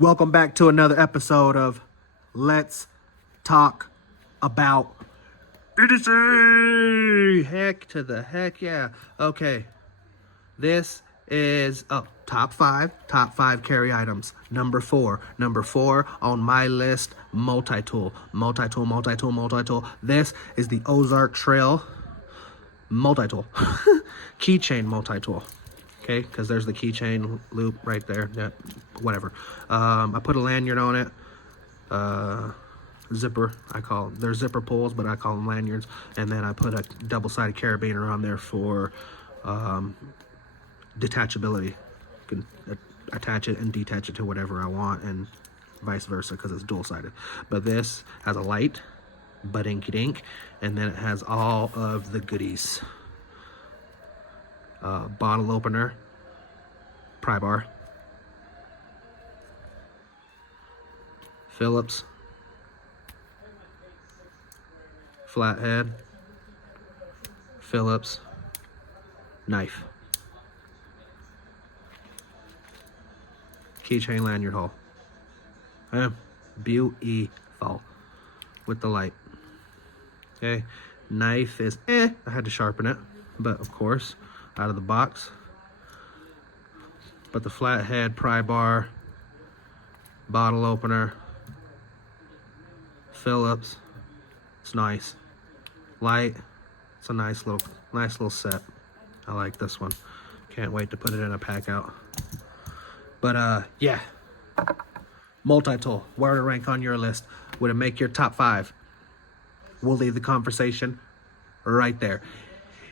Welcome back to another episode of Let's Talk About EDC. Heck to the heck yeah. Okay. This is top five carry items. Number four on my list, multi-tool. This is the Ozark Trail multi-tool. Keychain multi-tool. Okay, because there's the keychain loop right there. Yeah, whatever. I put a lanyard on it. Zipper, they're zipper pulls, but I call them lanyards. And then I put a double-sided carabiner on there for detachability. You can attach it and detach it to whatever I want, and vice versa, because it's dual-sided. But this has a light, but inky dink, and then it has all of the goodies. Bottle opener, pry bar, Phillips, flathead, Phillips, knife, keychain lanyard hole. Beautiful with the light. Okay, knife is I had to sharpen it, but of course out of the box. But the flathead, pry bar, bottle opener, Phillips, it's nice. Light, it's a nice little set. I like this one. Can't wait to put it in a pack out. But yeah, multi-tool, where to rank on your list? Would it make your top 5? We'll leave the conversation right there.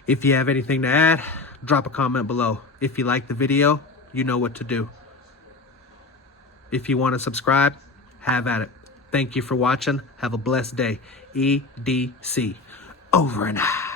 If you have anything to add, drop a comment below. If you like the video, you know what to do. If you want to subscribe, have at it. Thank you for watching. Have a blessed day. EDC. Over and out.